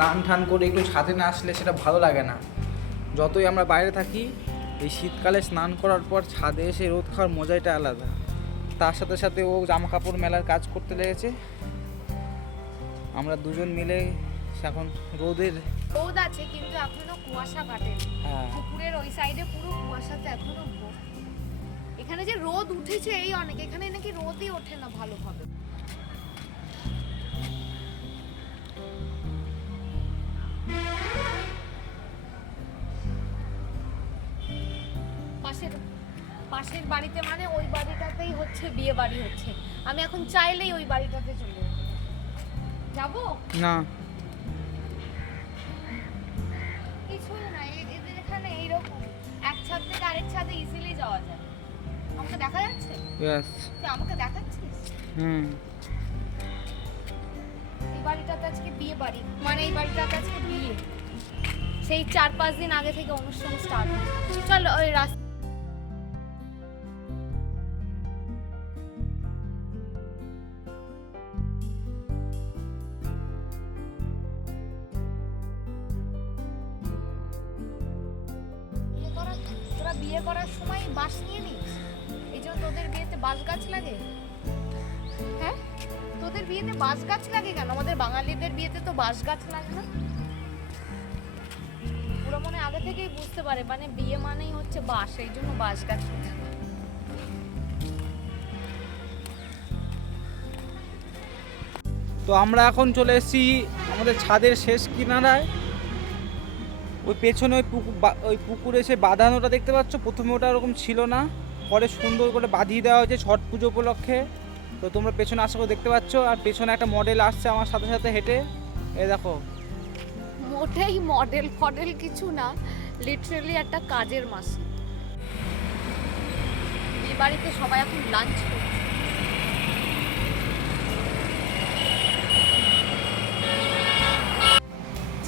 স্নান টান করে একটু ছাদে না আসলে সেটা ভালো লাগে না। যতই আমরা বাইরে থাকি, এই শীতকালে স্নান করার পর ছাদে এসে রোদ খাওয়ার মজাটা আলাদা। তার সাথে সাথে ও জামা কাপড় মেলার কাজ করতে লেগেছে, আমরা দুজন মিলে এখন রোদ আছে কিন্তু এখনো কুয়াশা কাটেনি। পুকুরের ওই সাইডে পুরো কুয়াশাতে এখনো ভর্তি। এখানে যে রোদ উঠেছে এই অনেক, এখানে নাকি রোদই ওঠে না ভালোভাবে। পাশের বাড়িতে মানে ওই বাড়িটাতেই হচ্ছে বিয়ে বাড়ি হচ্ছে। আমি এখন চাইলেই ওই বাড়িটাতে চলে যাবো না, কিছুই না। এদের এখানে এইরকম এক ছাদ থেকে আরেক ছাদে ইজিলি যাওয়া যায়। আমাকে দেখা যাচ্ছে? ইয়েস। তুই আমাকে দেখাচ্ছিস? এই বাড়িটাতে আজকে বিয়ে বাড়ি, মানে এই বাড়িটাতে আজকে বিয়ে। সেই 4-5 দিন আগে থেকে অনুষ্ঠান স্টার্ট হচ্ছে। চল ওই রাস্তা বিয়ে করার সময় বাঁশ নিয়ে নিস। এই জন্য তোদের বিয়েতে বাঁশ গাছ লাগে। হ্যাঁ, তোদের বিয়েতে বাঁশ গাছ লাগে কেন? আমাদের বাঙালিদের বিয়েতে তো বাঁশ গাছ লাগে না। পুরো মনে আগে থেকেই বুঝতে পারে, মানে বিয়ে মানেই হচ্ছে বাঁশ, এই জন্য বাঁশ গাছ। তো আমরা এখন চলে এসেছি আমাদের ছাদের শেষ কিনারায়। ওই পেছনে ওই পুকুরে এসে বাঁধানোটা দেখতে পাচ্ছ, প্রথমে ওটা ওরকম ছিল না, পরে সুন্দর করে বাঁধিয়ে দেওয়া হয়েছে ছট পুজো উপলক্ষে। তো তোমরা পেছনে আশা করে দেখতে পাচ্ছ, আর পেছনে একটা মডেল আসছে আমার সাথে সাথে হেঁটে। এই দেখো, মোটেই মডেল ফডেল কিছু না, লিটারালি একটা কাজের মাসি। এই বাড়িতে সবাই এখন লাঞ্চ করছে।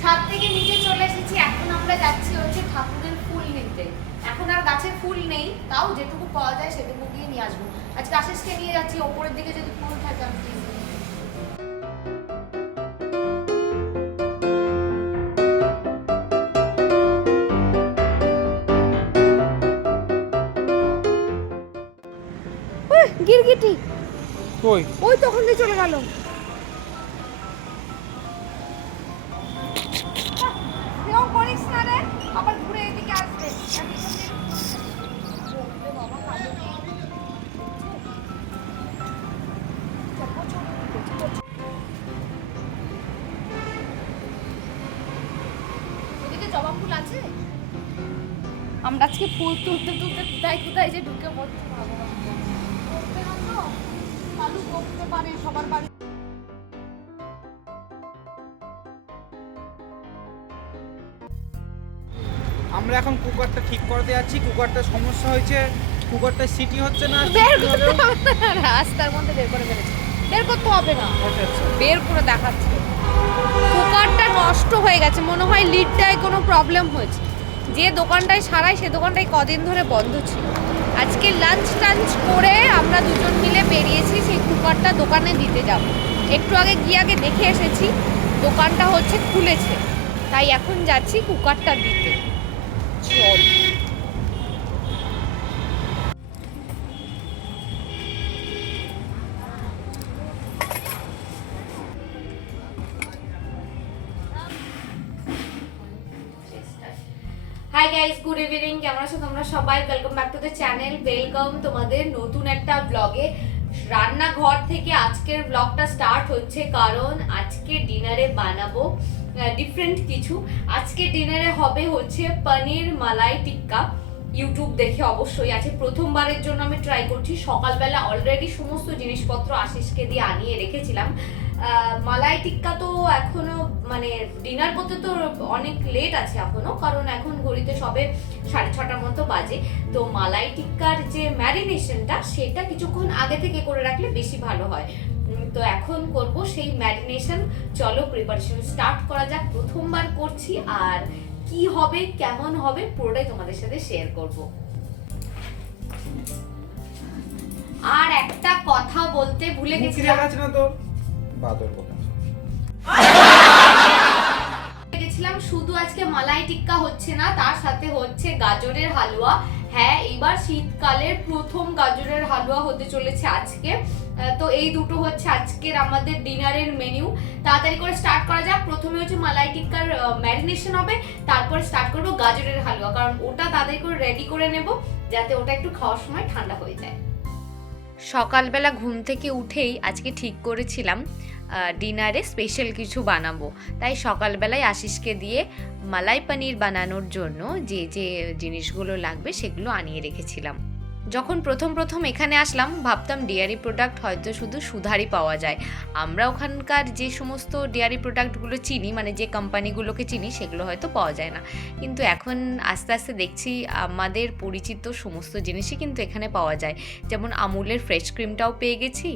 ছাদ থেকে নিচে চলে এসেছি, এখন আমরা যাচ্ছি হচ্ছে ঠাকুরের ফুল নিতে। এখন আর গাছে ফুল নেই, তাও যেটুকু পাওয়া যায় সেটুকু গিয়ে নিয়ে আসবো। আজকে আশিসকে নিয়ে যাচ্ছি, ওপরের দিকে যদি ফুল থাকে আমি দিয়ে দেবো। গিরগিটি ওই তখন দিয়ে চলে গেল। করিস না রে, আবার ঘুরে এদিকে আসবে। এদিকে জবা ফুল আছে। আমরা আজকে ফুল তুলতে তুলতে কোথায় কোথায় যে ঢুকে পড়তে পারবো না। চালু করতে পারে সবার বাড়ি। আমরা এখন কুকারটা ঠিক করতে যাচ্ছি। কুকারটা সমস্যা হয়েছে, কুকারটা সিটি হচ্ছে না। রাস্তার মধ্যে বের করে ফেলেছে, বের করতে হবে না, বের করে দেখাচ্ছে। কুকারটা নষ্ট হয়ে গেছে, মনে হয় লিডটায় কোনো প্রবলেম হয়েছে। যে দোকানটায় সারাই সে দোকানটায় কদিন ধরে বন্ধ ছিল। আজকে লাঞ্চ টাঞ্চ করে আমরা দুজন মিলে বেরিয়েছি সেই কুকারটা দোকানে দিতে যাব। একটু আগে গিয়ে আগে দেখে এসেছি দোকানটা হচ্ছে খুলেছে, তাই এখন যাচ্ছি কুকারটা দিতে। চল। Hi guys, good evening. কেমন আছো তোমরা সবাই? Welcome back to the channel. Welcome তোমাদের নতুন একটা ব্লগে। রান্নাঘর থেকে আজকের ব্লগটা স্টার্ট হচ্ছে, কারণ আজকে ডিনারে বানাবো ডিফারেন্ট কিছু। আজকে ডিনারে হবে হচ্ছে পনির মালাই টিক্কা। ইউটিউব দেখে অবশ্যই আছে, প্রথমবারের জন্য আমি ট্রাই করছি। সকালবেলা অলরেডি সমস্ত জিনিসপত্র আশিসকে দিয়ে আনিয়ে রেখেছিলাম। মালাই টিক্কা তো এখনো মানে ডিনার করতে তো অনেক লেট আছে এখনো, কারণ এখন ঘড়িতে সবে 6:30 মতো বাজে। তো মালাই টিক্কার যে ম্যারিনেশনটা সেটা কিছুক্ষণ আগে থেকে করে রাখলে বেশি ভালো হয়। তো এখন করব সেই ম্যারিনেশন। চলো প্রিপারেশন স্টার্ট করা যাক। প্রথমবার করছি, আর কি হবে কেমন হবে পুরোটাই তোমাদের সাথে শেয়ার করব। আর একটা কথা বলতে ভুলে গেছিলাম। বলেছিলাম শুধু আজকে মালাই টিক্কা হচ্ছে না, তার সাথে হচ্ছে গাজরের হালুয়া। হ্যাঁ, এবার শীতকালের প্রথম গাজরের হালুয়া হতে চলেছে আজকে। তো এই দুটো হচ্ছে আজকের আমাদের ডিনারের মেনু। তাড়াতাড়ি করে স্টার্ট করা যাক। প্রথমে হচ্ছে মালাই টিক্কার ম্যারিনেশন হবে, তারপরে স্টার্ট করবো গাজরের হালুয়া, কারণ ওটা তাড়াতাড়ি করে রেডি করে নেব যাতে ওটা একটু খাওয়ার সময় ঠান্ডা হয়ে যায়। সকালবেলা ঘুম থেকে উঠেই আজকে ঠিক করেছিলাম ডিনারে স্পেশাল কিছু বানাবো, তাই সকালবেলায় আশিসকে দিয়ে মালাই পনির বানানোর জন্য যে যে জিনিসগুলো লাগবে সেগুলো আনিয়ে রেখেছিলাম। যখন প্রথম এখানে আসলাম ভাবতাম ডেয়ারি প্রোডাক্ট হয়তো শুধু সুধারই পাওয়া যায়। আমরা ওখানকার যে সমস্ত ডেয়ারি প্রোডাক্টগুলো চিনি, মানে যে কোম্পানিগুলোকে চিনি, সেগুলো হয়তো পাওয়া যায় না। কিন্তু এখন আস্তে আস্তে দেখছি আমাদের পরিচিত সমস্ত জিনিসই কিন্তু এখানে পাওয়া যায়। যেমন আমুলের ফ্রেশ ক্রিমটাও পেয়ে গেছি,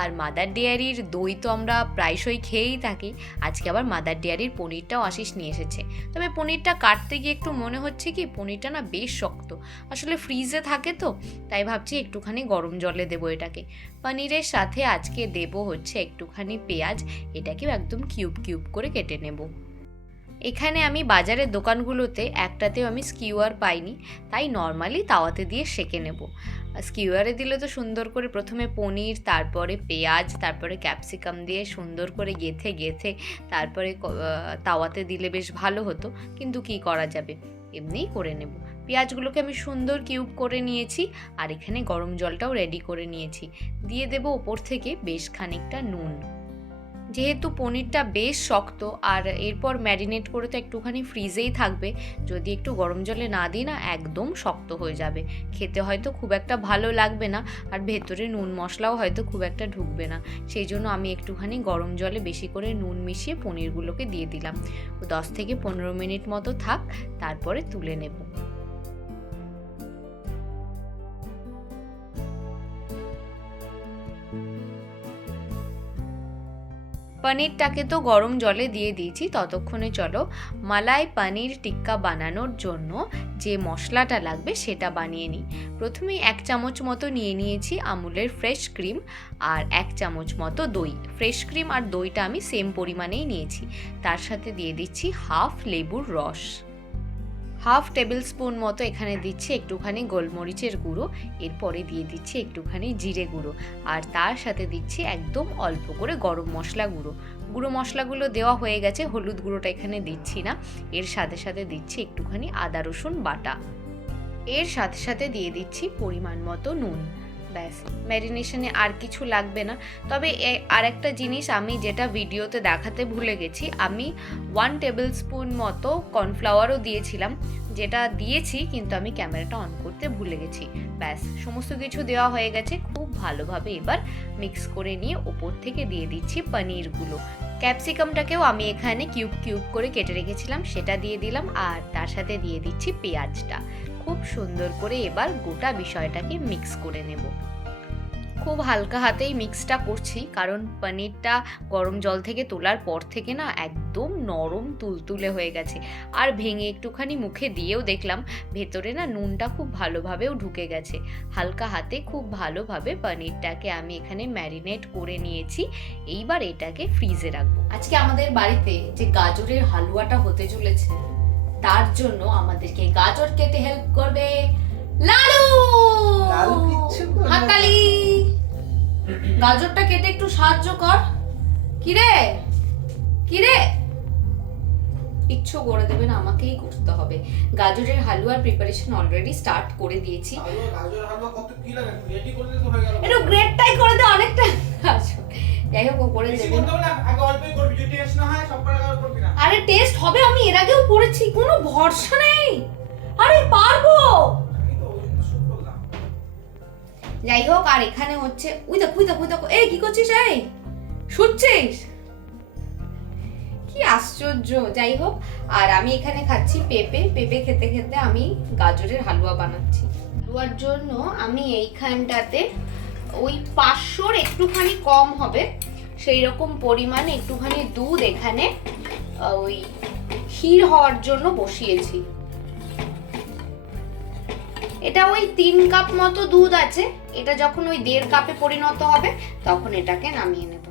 আর মাদার ডেয়ারির দই তো আমরা প্রায়শই খেয়েই থাকি। আজকে আবার মাদার ডেয়ারির পনিরটাও আশিস নিয়ে এসেছে। তবে পনিরটা কাটতে গিয়ে একটু মনে হচ্ছে কি পনিরটা না বেশ শক্ত, আসলে ফ্রিজে থাকে তো, তাই ভাবছি একটুখানি গরম জলে দেবো এটাকে। পনিরের সাথে আজকে দেব হচ্ছে একটুখানি পেঁয়াজ, এটাকেও একদম কিউব কিউব করে কেটে নেব। এখানে আমি বাজারের দোকানগুলোতে একটাতেও আমি স্কিউয়ার পাইনি, তাই নর্মালি তাওয়াতে দিয়ে সেঁকে নেব। স্কিউয়ারে দিলে তো সুন্দর করে প্রথমে পনির, তারপরে পেঁয়াজ, তারপরে ক্যাপসিকাম দিয়ে সুন্দর করে গেথে তারপরে তাওয়াতে দিলে বেশ ভালো হতো, কিন্তু কি করা যাবে, এমনিই করে নেব। পেঁয়াজগুলোকে আমি সুন্দর কিউব করে নিয়েছি, আর এখানে গরম জলটাও রেডি করে নিয়েছি। দিয়ে দেব ওপর থেকে বেশ খানিকটা নুন। যেহেতু পনিরটা বেশ শক্ত আর এরপর ম্যারিনেট করে তো একটুখানি ফ্রিজেই থাকবে, যদি একটু গরম জলে না দিই না একদম শক্ত হয়ে যাবে, খেতে হয়তো খুব একটা ভালো লাগবে না, আর ভেতরে নুন মশলাও হয়তো খুব একটা ঢুকবে না। সেই জন্য আমি একটুখানি গরম জলে বেশি করে নুন মিশিয়ে পনিরগুলোকে দিয়ে দিলাম। 10 থেকে 15 মিনিট মতো থাক, তারপরে তুলে নেব। পনিরটাকে তো গরম জলে দিয়ে দিয়েছি, ততক্ষণে চলো মালাই পনির টিক্কা বানানোর জন্য যে মশলাটা লাগবে সেটা বানিয়ে নিই। প্রথমেই 1 চামচ মতো নিয়ে নিয়েছি আমুলের ফ্রেশ ক্রিম, আর 1 চামচ মতো দই। ফ্রেশ ক্রিম আর দইটা আমি সেম পরিমাণেই নিয়েছি। তার সাথে দিয়ে দিচ্ছি হাফ লেবুর রস, হাফ টেবিল স্পুন মতো এখানে দিচ্ছি একটুখানি গোলমরিচের গুঁড়ো, এরপরে দিয়ে দিচ্ছি একটুখানি জিরে গুঁড়ো, আর তার সাথে দিচ্ছি একদম অল্প করে গরম মশলা গুঁড়ো। গুঁড়ো মশলাগুলো দেওয়া হয়ে গেছে, হলুদ গুঁড়োটা এখানে দিচ্ছি না। এর সাথে সাথে দিচ্ছি একটুখানি আদা রসুন বাটা, এর সাথে সাথে দিয়ে দিচ্ছি পরিমাণ মতো নুন। ব্যাস, ম্যারিনেশনে আর কিছু লাগবে না। তবে আর একটা জিনিস আমি যেটা ভিডিওতে দেখাতে ভুলে গেছি, আমি 1 টেবিল স্পুন মতো কর্নফ্লাওয়ারও দিয়েছিলাম, যেটা দিয়েছি কিন্তু আমি ক্যামেরাটা অন করতে ভুলে গেছি। ব্যাস, সমস্ত কিছু দেওয়া হয়ে গেছে। খুব ভালোভাবে এবার মিক্স করে নিয়ে ওপর থেকে দিয়ে দিচ্ছি পনিরগুলো। ক্যাপসিকামটাকেও আমি এখানে কিউব কিউব করে কেটে রেখেছিলাম, সেটা দিয়ে দিলাম, আর তার সাথে দিয়ে দিচ্ছি পেঁয়াজটা। খুব সুন্দর করে এবার গোটা বিষয়টাকে মিক্স করে নেব। খুব হালকা হাতেই মিক্সটা করছি, কারণ পনিরটা গরম জল থেকে তোলার পর থেকে না একদম নরম তুলতুলে হয়ে গেছে, আর ভেঙে একটুখানি মুখে দিয়েও দেখলাম ভেতরে না নুনটা খুব ভালোভাবেও ঢুকে গেছে। হালকা হাতে খুব ভালোভাবে পনিরটাকে আমি এখানে ম্যারিনেট করে নিয়েছি। এইবার এটাকে ফ্রিজে রাখবো। আজকে আমাদের বাড়িতে যে গাজরের হালুয়াটা হতে চলেছে, তার জন্য আমাদেরকে গাজর কেটে হেল্প করবে লালু। হাততালি। গাজরটা কেটে একটু সাহায্য কর। কিরে কিচ্ছু করে দেবে না, আমাকেই করতে হবে। গাজরের হালুয়ার প্রিপারেশন অলরেডি স্টার্ট করে দিয়েছি। গাজর হালুয়া কত কি লাগে, রেডি করে দিতে হয়ে গেল। একটু গ্রেটটাই করে দে, অনেকটা। যাই হোক, করে দেবে। আগে অল্পই করবি, যদি টেস্ট না হয় সব করে করবি না। আরে টেস্ট হবে, আমি এর আগেও করেছি, কোনো ভরসা নেই। আরে পারবো। যাই হোক, আর এখানে হচ্ছে ওই দেখো এই কি করছিস, এই শুচ্ছিস, কি আশ্চর্য। যাই হোক, আর আমি এখানে খাচ্ছি পেঁপে খেতে খেতে আমি গাজরের হালুয়া বানাচ্ছি। হালুয়ার জন্য আমি এইখানটাতে ওই 500-র একটুখানি কম হবে সেই রকম পরিমাণে একটুখানি দুধ এখানে ওই ক্ষীর হওয়ার জন্য বসিয়েছি। এটা ওই 3 কাপ মতো দুধ আছে, এটা যখন ওই 1.5 কাপে পরিণত হবে তখন এটাকে নামিয়ে নেব।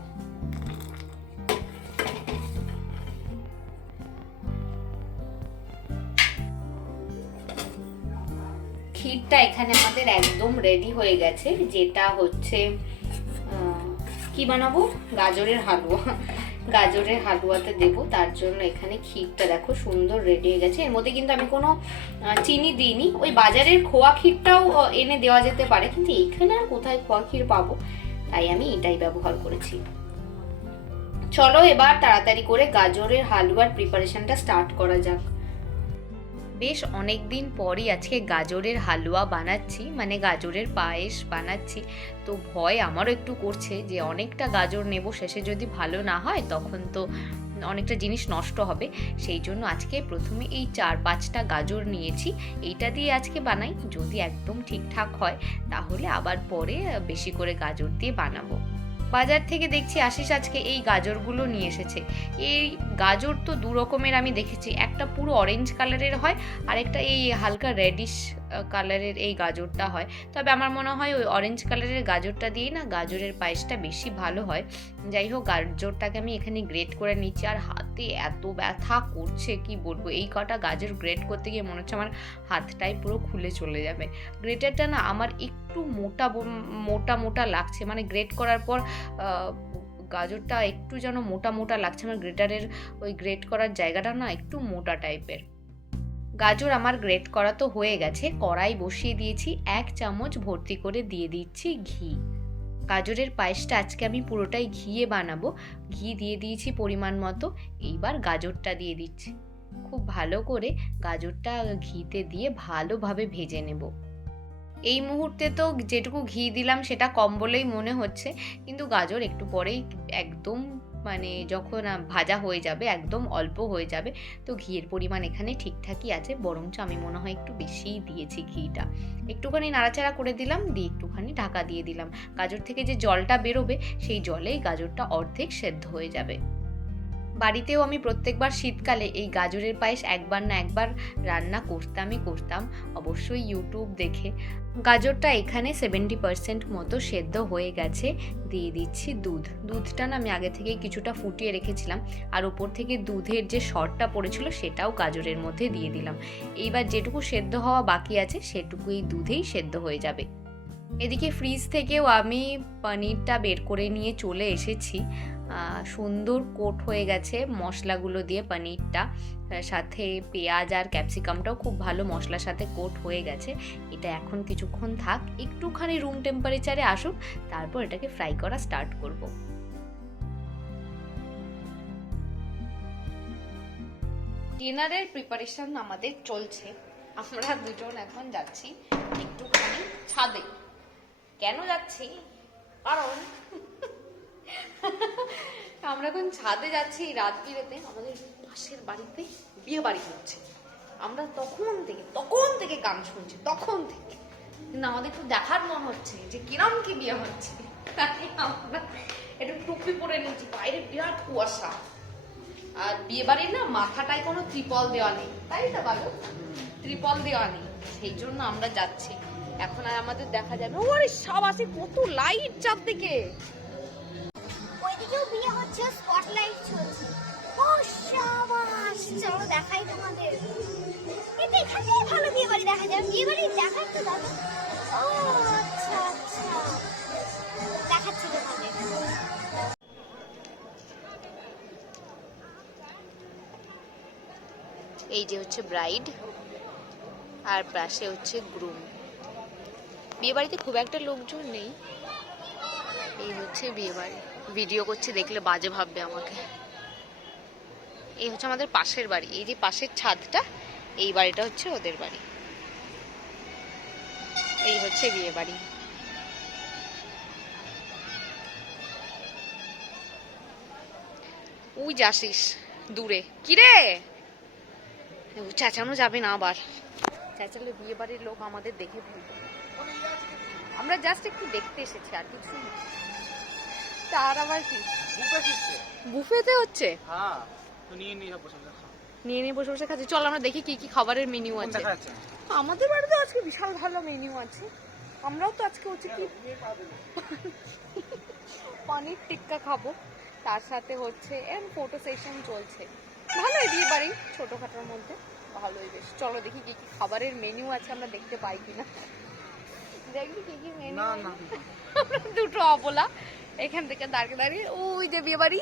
ক্ষীরটা এখানে আমাদের একদম রেডি হয়ে গেছে, যেটা হচ্ছে কি বানাবো, গাজরের হালুয়া। গাজরের হালুয়াতে দেব, তার জন্য এখানে ক্ষীরটা দেখো সুন্দর রেডি হয়ে গেছে। এর মধ্যে কিন্তু আমি কোনো চিনি দিইনি, ওই বাজারের খোয়া ক্ষীরটাও এনে দেওয়া যেতে পারে, কিন্তু এখানে আর কোথায় খোয়া ক্ষীর পাবো, তাই আমি এটাই ব্যবহার করেছি। চলো এবার তাড়াতাড়ি করে গাজরের হালুয়ার প্রিপারেশনটা স্টার্ট করা যাক। বেশ অনেক দিন পরই আজকে গাজরের হালুয়া বানাচ্ছি, মানে গাজরের পায়েস বানাচ্ছি। তো ভয় আমারও একটু করছে যে অনেকটা গাজর নেব, শেষে যদি ভালো না হয় তখন তো অনেকটা জিনিস নষ্ট হবে। সেই জন্য আজকে প্রথমে এই 4-5টা গাজর নিয়েছি, এইটা দিয়ে আজকে বানাই। যদি একদম ঠিকঠাক হয় তাহলে আবার পরে বেশি করে গাজর দিয়ে বানাবো। বাজার থেকে দেখছি আশিস আজকে এই গাজরগুলো নিয়ে এসেছে। এই গাজর তো দু রকমের আমি দেখেছি, একটা পুরো অরেঞ্জ কালারের হয়, আর একটা এই হালকা রেডিশ কালারের এই গাজরটা হয়। তবে আমার মনে হয় ওই অরেঞ্জ কালারের গাজরটা দিয়েই না গাজরের পায়েসটা বেশি ভালো হয়। যাই হোক, গাজরটাকে আমি এখানে গ্রেট করে নিচ্ছি, আর হাতে এত ব্যথা করছে কি বলবো। এই কটা গাজর গ্রেট করতে গিয়ে মনে হচ্ছে আমার হাতটাই পুরো খুলে চলে যাবে। গ্রেটারটা না আমার একটু মোটা মোটা লাগছে, মানে গ্রেট করার পর গাজরটা একটু যেন মোটা মোটা লাগছে। আমার গ্রেটারের ওই গ্রেট করার জায়গাটা না একটু মোটা টাইপের। গাজর আমার গ্রেট করা তো হয়ে গেছে, কড়াই বসিয়ে দিয়েছি, 1 চামচ ভর্তি করে দিয়ে দিচ্ছি ঘি। গাজরের পায়েসটা আজকে আমি পুরোটাই ঘিয়ে বানাবো, ঘি দিয়ে দিয়েছি পরিমাণ মতো। এইবার গাজরটা দিয়ে দিচ্ছি, খুব ভালো করে গাজরটা ঘিতে দিয়ে ভালোভাবে ভেজে নেব। এই মুহূর্তে তো যেটুকু ঘি দিলাম সেটা কম বলেই মনে হচ্ছে, কিন্তু গাজর একটু পরেই একদম মানে যখন ভাজা হয়ে যাবে, একদম অল্প হয়ে যাবে, তো ঘিয়ের পরিমাণ এখানে ঠিকঠাকই আছে। বরঞ্চ আমি মনে হয় একটু বেশিই দিয়েছি ঘিটা। একটুখানি নাড়াচাড়া করে দিলাম, দিয়ে একটুখানি ঢাকা দিয়ে দিলাম। গাজর থেকে যে জলটা বেরোবে সেই জলেই গাজরটা অর্ধেক সেদ্ধ হয়ে যাবে। বাড়িতেও আমি প্রত্যেকবার শীতকালে এই গাজরের পায়েস একবার না একবার রান্না করতাম, অবশ্যই ইউটিউব দেখে। গাজরটা এখানে 70% মতো সেদ্ধ হয়ে গেছে। দিয়ে দিচ্ছি দুধটা না আমি আগে থেকেই কিছুটা ফুটিয়ে রেখেছিলাম, আর উপর থেকে দুধের যে সরটা পড়েছিল সেটাও গাজরের মধ্যে দিয়ে দিলাম। এইবার যেটুকু সেদ্ধ হওয়া বাকি আছে সেটুকু এই দুধেই সেদ্ধ হয়ে যাবে। এদিকে ফ্রিজ থেকেও আমি পনিরটা বের করে নিয়ে চলে এসেছি। সুন্দর কোট হয়ে গেছে মশলাগুলো দিয়ে পনিরটা, সাথে পেঁয়াজ আর ক্যাপসিকামটাও খুব ভালো মশলার সাথে কোট হয়ে গেছে। এটা এখন কিছুক্ষণ থাক, একটুখানি রুম টেম্পারেচারে আসুক, তারপর এটাকে ফ্রাই করা স্টার্ট করব। ডিনারের প্রিপারেশন আমাদের চলছে, আমরা দুজন এখন যাচ্ছি একটুখানি ছাদে। কেন যাচ্ছি? কারণ আমরা এখন ছাদে যাচ্ছি রাত বিরেতে। আমাদের পাশের বাড়িতে বিয়ে বাড়ি হচ্ছে, আমরা তখন থেকে গান শুনছি, তখন থেকে। কিন্তু আমাদের একটু দেখার মন হচ্ছে যে কিরম কি বিয়ে হচ্ছে, তাই আমরা একটু টুপি পরে নিয়েছি। বাইরে বিরাট কুয়াশা, আর বিয়ে বাড়ির না মাথাটায় কোনো ত্রিপল দেওয়া নেই, তাই তো বলো, ত্রিপল দেওয়া নেই, সেই জন্য আমরা যাচ্ছি। এখন আর আমাদের দেখা যাবে ওরে সাবাসে কত লাইট চারদিকে। ওইদিকেও বিয়ে হচ্ছে, স্পটলাইট চলছে। ও শাবাশ, চলো দেখাই তোমাদের। এটা এখানেই ভালো বিয়ে বাড়ি দেখা যায়। বিয়ে বাড়ি দেখার তো দাদা। ও আচ্ছা আচ্ছা, দেখাচ্ছি তোমাদের। এই যে হচ্ছে ব্রাইড, আর পাশে হচ্ছে গ্রুম। বিয়ে বাড়িতে খুব একটা লোকজন নেই। এই হচ্ছে বিয়ে বাড়ি। ভিডিও করছে দেখলে বাজে ভাববে আমাকে। এই হচ্ছে আমাদের পাশের বাড়ি, এই যে পাশের ছাদটা, এই বাড়িটা হচ্ছে ওদের বাড়ি। এই হচ্ছে বিয়ে বাড়ি। ওই যাসিস দূরে, কিরে চেঁচানো যাবে না, আবার চেঁচালে বিয়ে বাড়ির লোক আমাদের দেখে ফেলবে। আমরা জাস্ট একটু দেখতে এসেছি, আর কিছু না। তার আবার কি বুফেতে হচ্ছে? হ্যাঁ, তো নিয়ে বসে বসে খাচ্ছি। চল আমরা দেখি কি কি খাবারের মেনু আছে। আমাদের বাড়িতে আজকে বিশাল ভালো মেনু আছে। আমরাও তো আজকে হচ্ছে কি পনির টিক্কা খাবো, তার সাথে হচ্ছে ফটো সেশন চলছে। ভালোই বিয়ে বাড়ি, ছোটখাটোর মধ্যে। ভালোই বেশ। চলো দেখি কি কি খাবারের মেনু আছে, আমরা দেখতে পাই কিনা। দেখবি কি কি মেনু? না না দুটো অবলা এখান থেকে দাঁড়িয়ে দাঁড়িয়ে ওই যে বিয়ে বাড়ি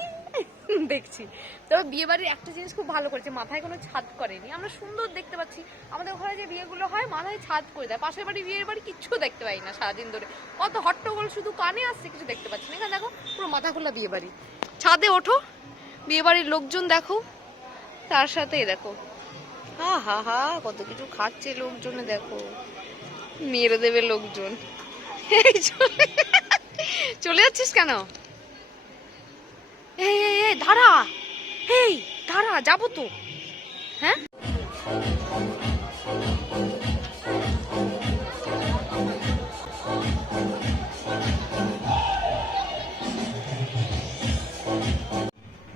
দেখছি। তবে বিয়ে বাড়ির একটা জিনিস খুব ভালো করেছে, মাথায় কোনো ছাদ করেনি। আমরা সুন্দর দেখতে পাচ্ছি। আমাদের ঘরে যে বিয়েগুলো হয় মাথায় ছাদ করে দেয়, পাশের বাড়ি বিয়ের বাড়ি কিচ্ছু দেখতে পাই না সারাদিন ধরে, কত হট্টগোল শুধু কানে আসছে, কিছু দেখতে পাচ্ছি না। এখানে দেখো পুরো মাথা খোলা বিয়ে বাড়ি। ছাদে ওঠো, বিয়ে বাড়ির লোকজন দেখো, তার সাথে দেখো হা হা হা কত কিছু খাচ্ছে লোকজনে, দেখো মেরে দেবে লোকজন। এই চলে যাচ্ছিস কেন? এই এই এই দাঁড়া, এই দাঁড়া, যাবো তো। হ্যাঁ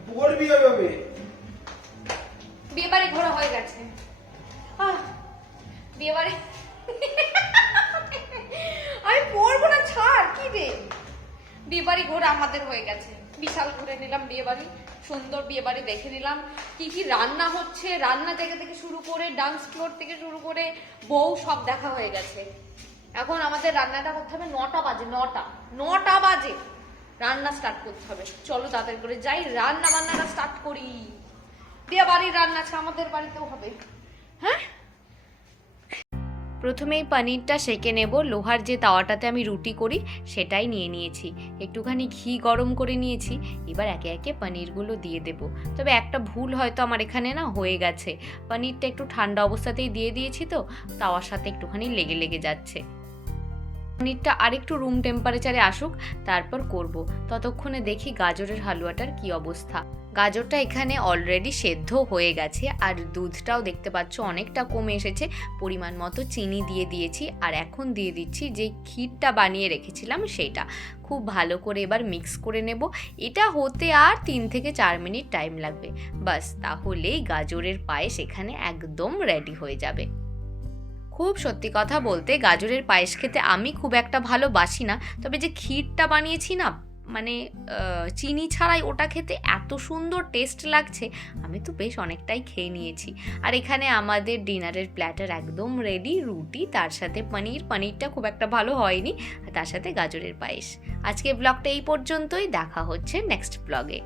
পুকুর বিয়ে হবে। বিয়ে বাড়ি ঘোরা হয়ে গেছে। বিয়ে বাড়ি আমি পড়বো না, ছাড় কি রে। বিয়ে বাড়ি ঘোরা আমাদের হয়ে গেছে, বিশাল ঘুরে নিলাম বিয়ে বাড়ি, সুন্দর বিয়ে বাড়ি দেখে নিলাম, কি কি রান্না হচ্ছে, রান্না জায়গা থেকে শুরু করে ডান্স ফ্লোর থেকে শুরু করে বউ সব দেখা হয়ে গেছে। এখন আমাদের রান্নাটা করতে হবে 9টা বাজে, 9টা বাজে রান্না স্টার্ট করতে হবে। চলো তাড়াতাড়ি করে যাই, রান্না বান্নাটা স্টার্ট করি। বিয়ে বাড়ির রান্না আছে, আমাদের বাড়িতেও হবে। হ্যাঁ প্রথমেই পনিরটা সেঁকে নেব। লোহার যে তাওয়াটাতে আমি রুটি করি সেটাই নিয়ে নিয়েছি, একটুখানি ঘি গরম করে নিয়েছি। এবার একে একে পনিরগুলো দিয়ে দেব। তবে একটা ভুল হয়তো আমার এখানে না হয়ে গেছে, পনিরটা একটু ঠান্ডা অবস্থাতেই দিয়ে দিয়েছি, তো তাওয়ার সাথে একটুখানি লেগে লেগে যাচ্ছে। পনিরটা আরেকটু রুম টেম্পারেচারে আসুক, তারপর করব। ততক্ষণে দেখি গাজরের হালুয়াটার কি অবস্থা। গাজরটা এখানে অলরেডি সেদ্ধ হয়ে গেছে, আর দুধটাও দেখতে পাচ্ছ অনেকটা কমে এসেছে। পরিমাণ মতো চিনি দিয়ে দিয়েছি, আর এখন দিয়ে দিচ্ছি যে ক্ষীরটা বানিয়ে রেখেছিলাম সেইটা। খুব ভালো করে এবার মিক্স করে নেব। এটা হতে আর 3 থেকে 4 মিনিট টাইম লাগবে, বাস তাহলেই গাজরের পায়েস এখানে একদম রেডি হয়ে যাবে। খুব সত্যি কথা বলতে গাজরের পায়েস খেতে আমি খুব একটা ভালোবাসি না, তবে যে ক্ষীরটা বানিয়েছি না, মানে চিনি ছাড়াই ওটা খেতে এত সুন্দর টেস্ট লাগছে, আমি তো বেশ অনেকটাই খেয়ে নিয়েছি। আর এখানে আমাদের ডিনারের প্ল্যাটার একদম রেডি, রুটি তার সাথে পনিরটা খুব একটা ভালো হয়নি, আর তার সাথে গাজরের পায়েস। আজকে ব্লগটা এই পর্যন্তই, দেখা হচ্ছে নেক্সট ব্লগে।